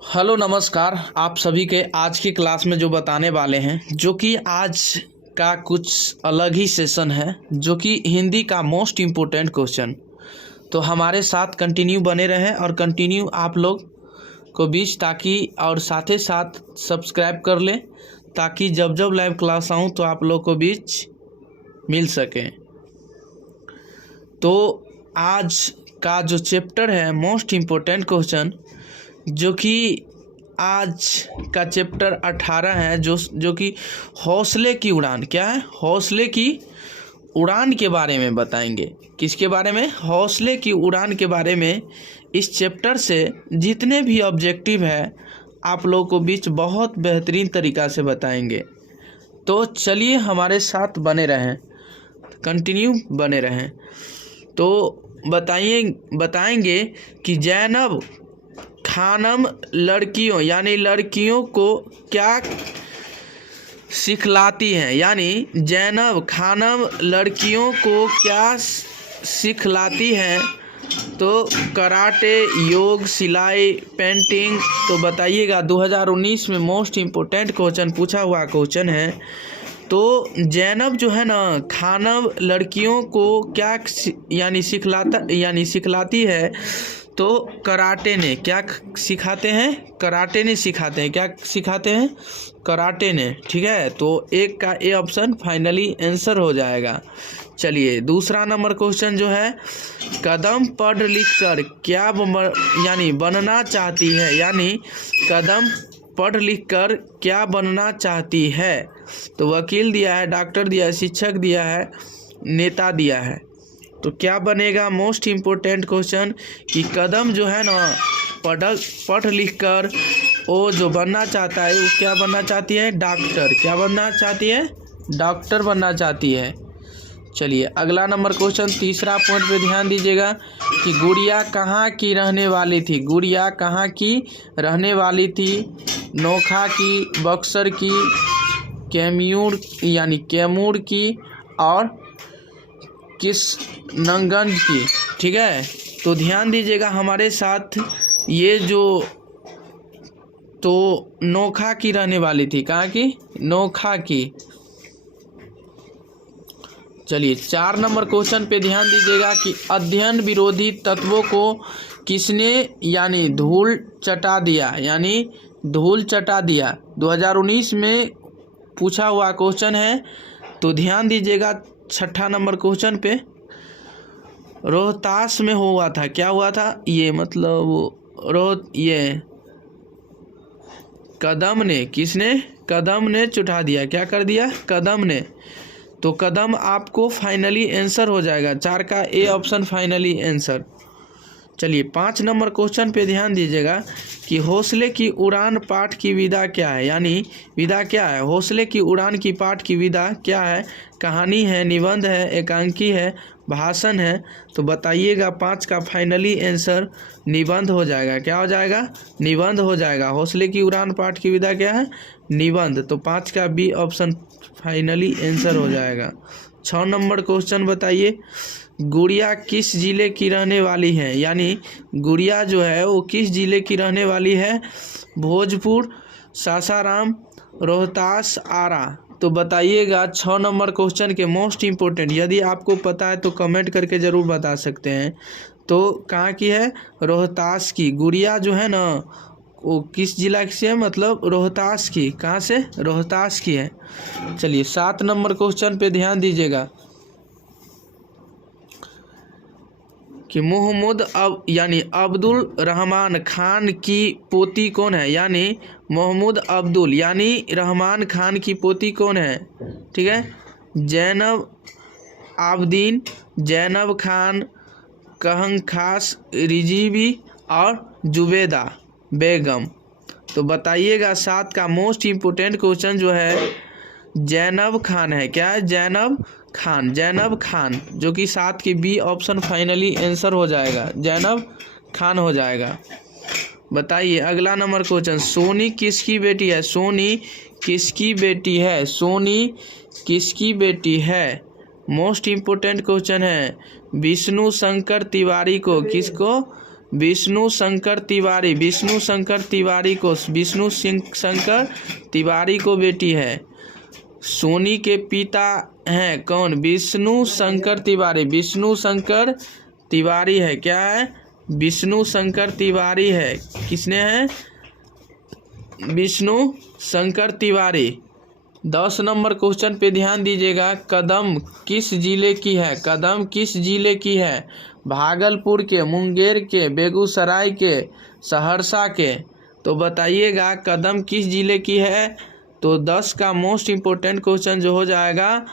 Hello नमस्कार। आप सभी के आज की क्लास में जो बताने वाले हैं, जो कि आज का कुछ अलग ही सेशन है, जो कि हिंदी का मोस्ट इम्पोर्टेंट क्वेश्चन। तो हमारे साथ कंटिन्यू बने रहें और कंटिन्यू आप लोग को बीच ताकि और साथ ही साथ सब्सक्राइब कर लें, ताकि जब जब लाइव क्लास आऊँ तो आप लोग को बीच मिल सके। तो आज का जो चैप्टर है मोस्ट इम्पोर्टेंट क्वेश्चन, जो कि आज का चैप्टर 18 है, जो कि हौसले की उड़ान। क्या है? हौसले की उड़ान के बारे में बताएंगे। किसके बारे में? हौसले की उड़ान के बारे में। इस चैप्टर से जितने भी ऑब्जेक्टिव है आप लोगों को बीच बहुत बेहतरीन तरीक़ा से बताएंगे। तो चलिए हमारे साथ बने रहें, कंटिन्यू बने रहें। तो बताएंगे कि जैनब खानम लड़कियों यानी लड़कियों को क्या सिखलाती हैं, यानी जैनब खानम लड़कियों को क्या सिखलाती हैं। तो कराटे, योग, सिलाई, पेंटिंग। तो बताइएगा, 2019 में मोस्ट इम्पोर्टेंट क्वेश्चन पूछा हुआ क्वेश्चन है। तो जैनब जो है ना, खानम लड़कियों को क्या सिखलाती है। तो कराटे ने क्या सिखाते हैं? कराटे ने सिखाते हैं। क्या सिखाते हैं? कराटे ने। ठीक है, तो एक का ए ऑप्शन फाइनली आंसर हो जाएगा। चलिए दूसरा नंबर क्वेश्चन जो है, कदम पढ़ लिख कर क्या बनना चाहती है, यानी कदम पढ़ लिख कर क्या बनना चाहती है। तो वकील दिया है, डॉक्टर दिया है, शिक्षक दिया है, नेता दिया है। तो क्या बनेगा? मोस्ट इम्पोर्टेंट क्वेश्चन कि कदम जो है ना, पढ़ लिख कर वो जो बनना चाहता है वो क्या बनना चाहती है? डॉक्टर। क्या बनना चाहती है? डॉक्टर बनना चाहती है। चलिए अगला नंबर क्वेश्चन, तीसरा पॉइंट पे ध्यान दीजिएगा कि गुड़िया कहाँ की रहने वाली थी। गुड़िया कहाँ की रहने वाली थी? नोखा की, बक्सर की, कैमूर की और किशनगंज की। ठीक है, तो ध्यान दीजिएगा हमारे साथ। ये जो तो नोखा की रहने वाली थी। कहाँ की? नोखा की। चलिए 4 नंबर क्वेश्चन पे ध्यान दीजिएगा कि अध्ययन विरोधी तत्वों को किसने धूल चटा दिया। 2019 में पूछा हुआ क्वेश्चन है। तो ध्यान दीजिएगा 6ठा नंबर क्वेश्चन पे, रोहतास में हुआ था। क्या हुआ था? ये कदम ने, किसने? कदम ने चुटा दिया। क्या कर दिया? कदम ने। तो कदम आपको फाइनली आंसर हो जाएगा। 4 का ए ऑप्शन फाइनली आंसर। चलिए 5 नंबर क्वेश्चन पे ध्यान दीजिएगा कि हौसले की उड़ान पाठ की विधा क्या है, यानी विधा क्या है? हौसले की उड़ान की पाठ की विधा क्या है? कहानी है, निबंध है, एकांकी है, भाषण है। तो बताइएगा, 5 का फाइनली आंसर निबंध हो जाएगा। क्या हो जाएगा? निबंध हो जाएगा। हौसले की उड़ान पाठ की विधा क्या है? निबंध। तो 5 का बी ऑप्शन फाइनली आंसर हो जाएगा। 6 नंबर क्वेश्चन बताइए, गुड़िया किस जिले की रहने वाली है, यानी गुड़िया जो है वो किस जिले की रहने वाली है? भोजपुर, सासाराम, रोहतास, आरा। तो बताइएगा 6 नंबर क्वेश्चन के मोस्ट इम्पोर्टेंट। यदि आपको पता है तो कमेंट करके ज़रूर बता सकते हैं। तो कहाँ की है? रोहतास की। गुड़िया जो है ना वो किस जिला से है? मतलब रोहतास की। कहाँ से? रोहतास की है। चलिए 7 नंबर क्वेश्चन पे ध्यान दीजिएगा कि अब्दुल रहमान खान की पोती कौन है, यानी मोहम्मद अब्दुल रहमान खान की पोती कौन है? ठीक है, जैनब आबदीन, जैनब खान, कहंखास रिजवी और जुबेदा बेगम। तो बताइएगा 7 का मोस्ट इम्पोर्टेंट क्वेश्चन जो है जैनब खान है। क्या है? जैनब खान, जो कि 7 की बी ऑप्शन फाइनली आंसर हो जाएगा। जैनब खान हो जाएगा। बताइए अगला नंबर क्वेश्चन, सोनी किसकी बेटी है? सोनी किसकी बेटी है? सोनी किसकी बेटी है? मोस्ट इम्पोर्टेंट क्वेश्चन है। विष्णु शंकर तिवारी को, किसको? विष्णु शंकर तिवारी, विष्णु शंकर तिवारी को बेटी है। सोनी के पिता हैं कौन? विष्णु शंकर तिवारी, विष्णु शंकर तिवारी है। क्या है? विष्णु शंकर तिवारी है। किसने है? विष्णु शंकर तिवारी। 10 नंबर क्वेश्चन पे ध्यान दीजिएगा। कदम किस जिले की है? कदम किस जिले की है? भागलपुर के, मुंगेर के, बेगूसराय के, सहरसा के। तो बताइएगा कदम किस जिले की है। तो 10 का मोस्ट इम्पोर्टेंट क्वेश्चन जो हो जाएगा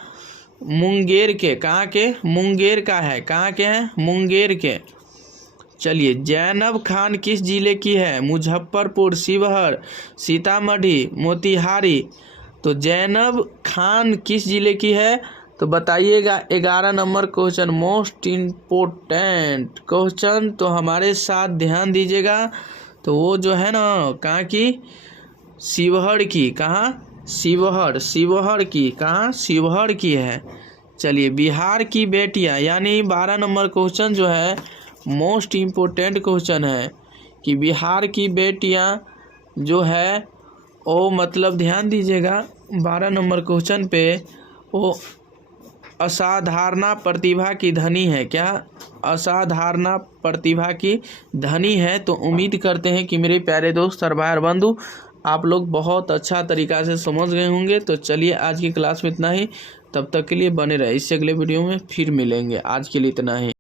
मुंगेर के। कहाँ के? मुंगेर का है। कहाँ के हैं? मुंगेर के। चलिए, जैनब खान किस जिले की है? मुजफ्फरपुर, शिवहर, सीतामढ़ी, मोतिहारी। तो जैनब खान किस जिले की है? तो बताइएगा। 11 number question, most important question, तो हमारे साथ ध्यान दीजिएगा। तो वो जो है ना, कहाँ की? शिवहर की। कहाँ? शिवहर की। कहाँ? शिवहर की है। चलिए, बिहार की बेटियां, यानी 12 नंबर क्वेश्चन जो है मोस्ट इम्पोर्टेंट क्वेश्चन है कि बिहार की बेटियां जो है वो, मतलब ध्यान दीजिएगा 12 नंबर क्वेश्चन पे, वो असाधारण प्रतिभा की धनी है। क्या? असाधारण प्रतिभा की धनी है। तो उम्मीद करते हैं कि मेरे प्यारे दोस्त और भाई बंधु, आप लोग बहुत अच्छा तरीक़ा से समझ गए होंगे। तो चलिए, आज की क्लास में इतना ही। तब तक के लिए बने रहे। इससे अगले वीडियो में फिर मिलेंगे। आज के लिए इतना ही।